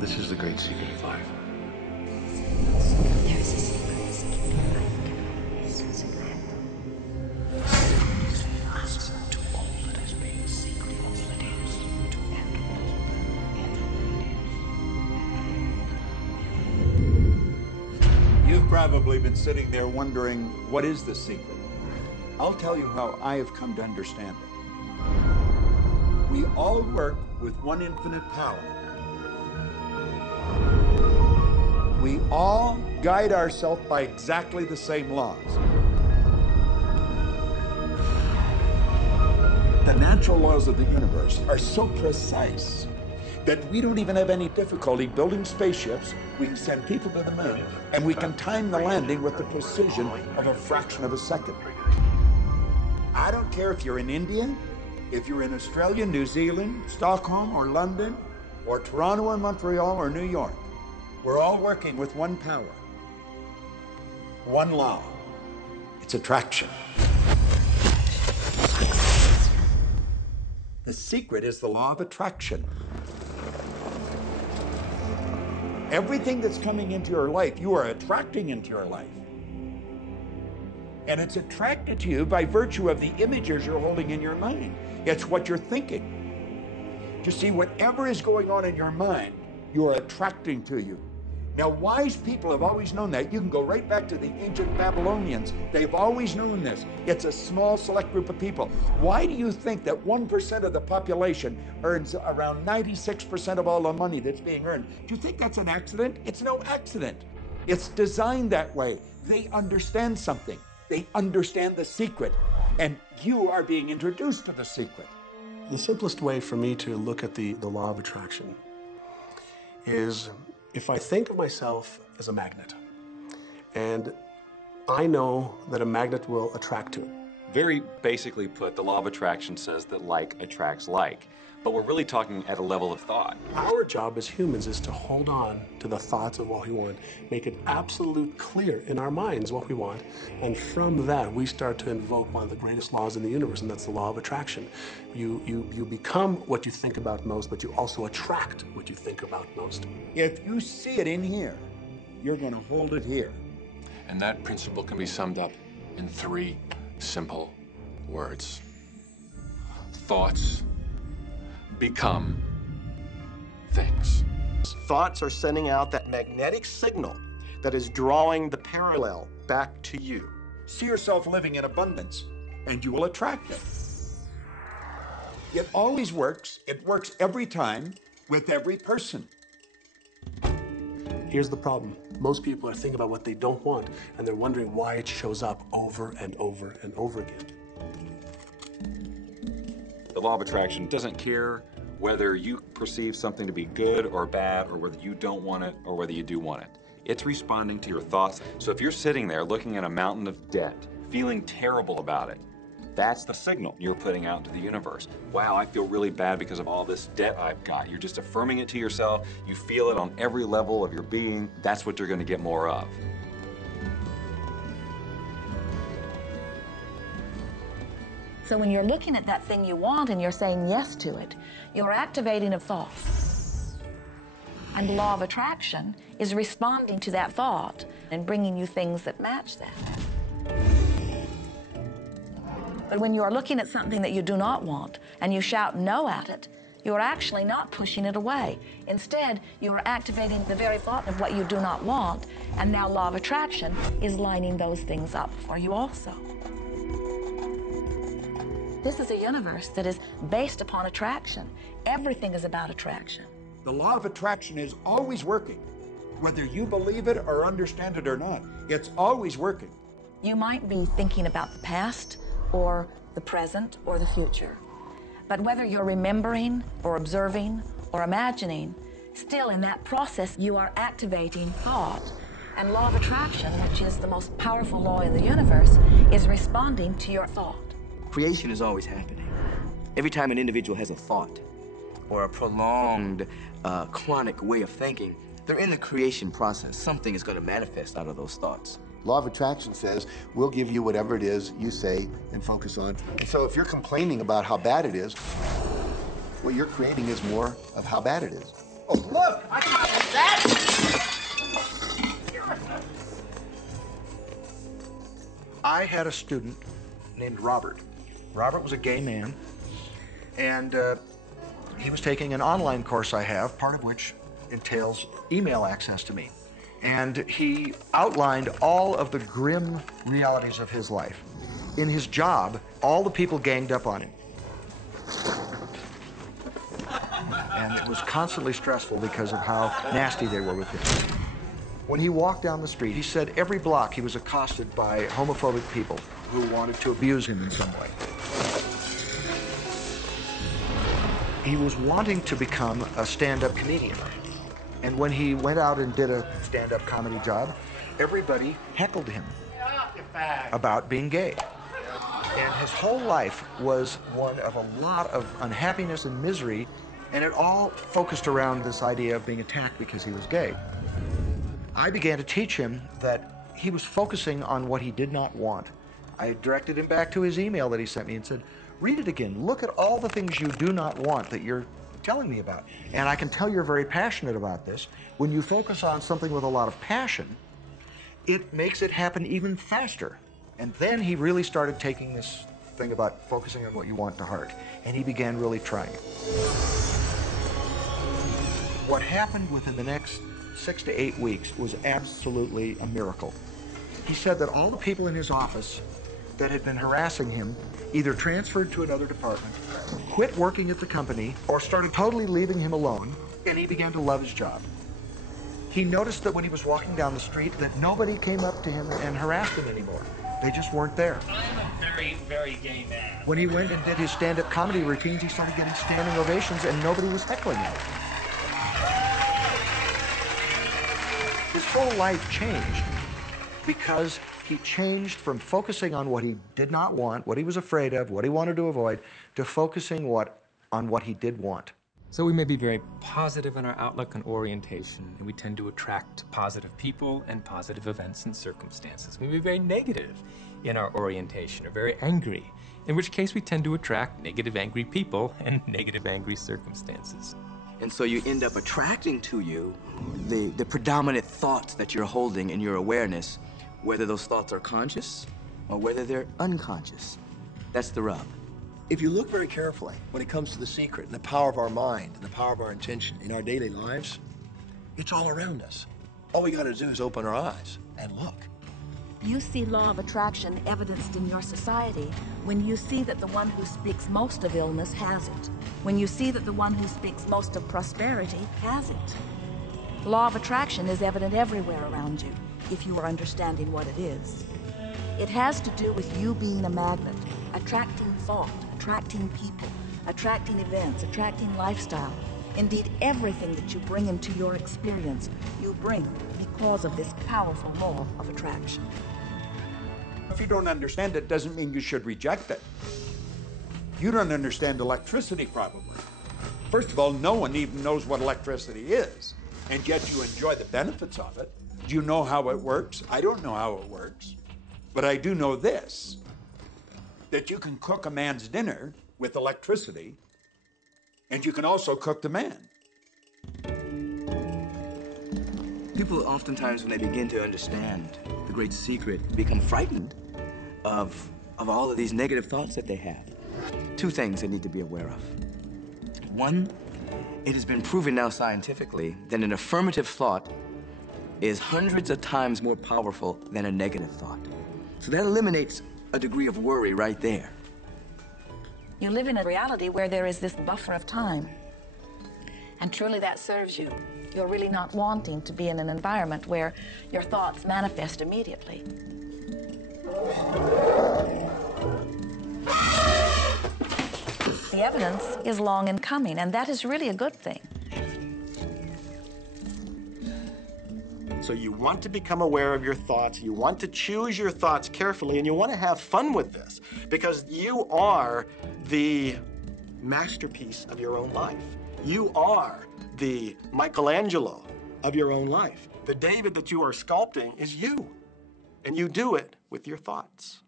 This is the great secret of life. There is a secret. Answer to all that has been secret of it is to end all. You've probably been sitting there wondering, what is the secret? I'll tell you how I have come to understand it. We all work with one infinite power. We all guide ourselves by exactly the same laws. The natural laws of the universe are so precise that we don't even have any difficulty building spaceships. We can send people to the moon, and we can time the landing with the precision of a fraction of a second. I don't care if you're in India, if you're in Australia, New Zealand, Stockholm, or London, or Toronto, or Montreal, or New York. We're all working with one power, one law. It's attraction. The secret is the law of attraction. Everything that's coming into your life, you are attracting into your life. And it's attracted to you by virtue of the images you're holding in your mind. It's what you're thinking. You see, whatever is going on in your mind, you are attracting to you. Now, wise people have always known that. You can go right back to the ancient Babylonians. They've always known this. It's a small, select group of people. Why do you think that 1% of the population earns around 96% of all the money that's being earned? Do you think that's an accident? It's no accident. It's designed that way. They understand something. They understand the secret. And you are being introduced to the secret. The simplest way for me to look at the law of attraction is if I think of myself as a magnet, and I know that a magnet will attract to it. Very basically put, the law of attraction says that like attracts like, but we're really talking at a level of thought. Our job as humans is to hold on to the thoughts of what we want, make it absolute clear in our minds what we want, and from that we start to invoke one of the greatest laws in the universe, and that's the law of attraction. You become what you think about most, but you also attract what you think about most. If you see it in here, you're going to hold it here. And that principle can be summed up in 3 simple words. Thoughts become things. Thoughts are sending out that magnetic signal that is drawing the parallel back to you. See yourself living in abundance, and you will attract it. It always works. It works every time with every person. Here's the problem. Most people are thinking about what they don't want, and they're wondering why it shows up over and over and over again. The law of attraction doesn't care whether you perceive something to be good or bad, or whether you don't want it or whether you do want it. It's responding to your thoughts. So if you're sitting there looking at a mountain of debt, feeling terrible about it, that's the signal you're putting out to the universe. Wow, I feel really bad because of all this debt I've got. You're just affirming it to yourself. You feel it on every level of your being. That's what you're going to get more of. So when you're looking at that thing you want and you're saying yes to it, you're activating a thought. And the law of attraction is responding to that thought and bringing you things that match that. But when you're looking at something that you do not want and you shout no at it, you're actually not pushing it away. Instead, you're activating the very thought of what you do not want, and now law of attraction is lining those things up for you also. This is a universe that is based upon attraction. Everything is about attraction. The law of attraction is always working. Whether you believe it or understand it or not, it's always working. You might be thinking about the past or the present or the future. But whether you're remembering or observing or imagining, still in that process you are activating thought. And law of attraction, which is the most powerful law in the universe, is responding to your thought. Creation is always happening. Every time an individual has a thought or a prolonged, chronic way of thinking, they're in the creation process. Something is going to manifest out of those thoughts. Law of attraction says, we'll give you whatever it is you say and focus on. And so if you're complaining about how bad it is, what you're creating is more of how bad it is. Oh, look! I got I had a student named Robert. Robert was a gay man, and he was taking an online course I have, part of which entails email access to me. And he outlined all of the grim realities of his life. In his job, all the people ganged up on him. And it was constantly stressful because of how nasty they were with him. When he walked down the street, he said every block he was accosted by homophobic people who wanted to abuse him in some way. He was wanting to become a stand-up comedian. And when he went out and did a stand-up comedy job, everybody heckled him about being gay. And his whole life was one of a lot of unhappiness and misery, and it all focused around this idea of being attacked because he was gay. I began to teach him that he was focusing on what he did not want. I directed him back to his email that he sent me and said, read it again. Look at all the things you do not want that you're telling me about. And I can tell you're very passionate about this. When you focus on something with a lot of passion, it makes it happen even faster. And then he really started taking this thing about focusing on what you want to heart. And he began really trying it. What happened within the next 6 to 8 weeks was absolutely a miracle. He said that all the people in his office that had been harassing him either transferred to another department, quit working at the company, or started totally leaving him alone, and he began to love his job. He noticed that when he was walking down the street that nobody came up to him and harassed him anymore. They just weren't there. I'm a very, very gay man. When he went and did his stand-up comedy routines, he started getting standing ovations and nobody was heckling him. His whole life changed because he changed from focusing on what he did not want, what he was afraid of, what he wanted to avoid, to focusing on what he did want. So we may be very positive in our outlook and orientation, and we tend to attract positive people and positive events and circumstances. We may be very negative in our orientation, or very angry, in which case we tend to attract negative, angry people and negative, angry circumstances. And so you end up attracting to you the predominant thoughts that you're holding in your awareness, whether those thoughts are conscious or whether they're unconscious. That's the rub. If you look very carefully when it comes to the secret and the power of our mind and the power of our intention in our daily lives, it's all around us. All we got to do is open our eyes and look. You see law of attraction evidenced in your society when you see that the one who speaks most of illness has it. When you see that the one who speaks most of prosperity has it. Law of attraction is evident everywhere around you, if you are understanding what it is. It has to do with you being a magnet, attracting thought, attracting people, attracting events, attracting lifestyle. Indeed, everything that you bring into your experience, you bring because of this powerful law of attraction. If you don't understand it, doesn't mean you should reject it. You don't understand electricity, probably. First of all, no one even knows what electricity is, and yet you enjoy the benefits of it. Do you know how it works? I don't know how it works, but I do know this, that you can cook a man's dinner with electricity, and you can also cook the man. People oftentimes, when they begin to understand the great secret, become frightened of all of these negative thoughts that they have. Two things they need to be aware of. One, it has been proven now scientifically that an affirmative thought is hundreds of times more powerful than a negative thought. So that eliminates a degree of worry right there. You live in a reality where there is this buffer of time. And truly that serves you. You're really not wanting to be in an environment where your thoughts manifest immediately. The evidence is long in coming, and that is really a good thing. So you want to become aware of your thoughts, you want to choose your thoughts carefully, and you want to have fun with this, because you are the masterpiece of your own life. You are the Michelangelo of your own life. The David that you are sculpting is you, and you do it with your thoughts.